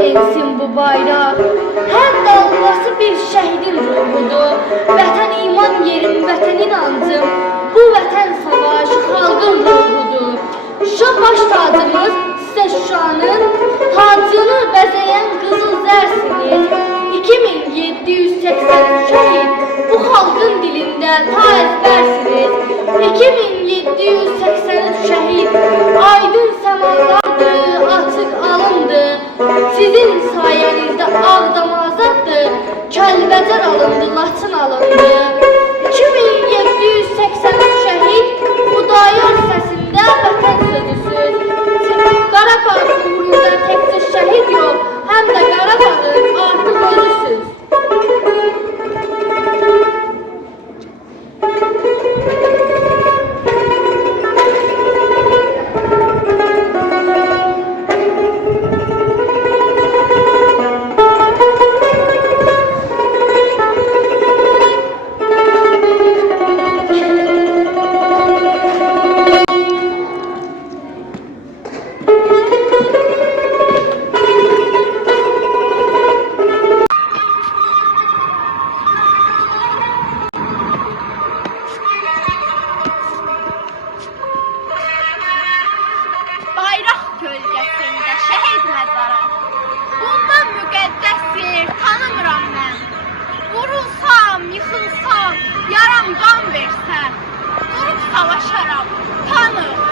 ensin bu bayraq. Hər dalğası bir şəhidin ruhudur. Vətən iman yerim, vətən inancım. Bu vətən savaşı xalqın ruhudur. Şuşa baş tacımız sizə Şuşanın tacını bəzəyən qızıl zərsiniz. 2780 şəhid bu xalqın dilində ta əzbərsiniz. 2783 şəhid aydın səmalardı, açıq alındı. Sizin sayənizdə Ağdam azaddır, Kəlbəcər alındı, Laçın alındı. 2783 şəhid Xudayar səsində vətən sözüsüz. Qarabağ uğrunda təkcə şəhid yox, həm də Qarabağın artıq özüsüz. Bayraq kölgəsində şəhid məzarı. Bundan müqəddəsdir, tanımıram mən. Vurulsam, yıxılsam, yaram qan versə, durub savaşaram, tanı.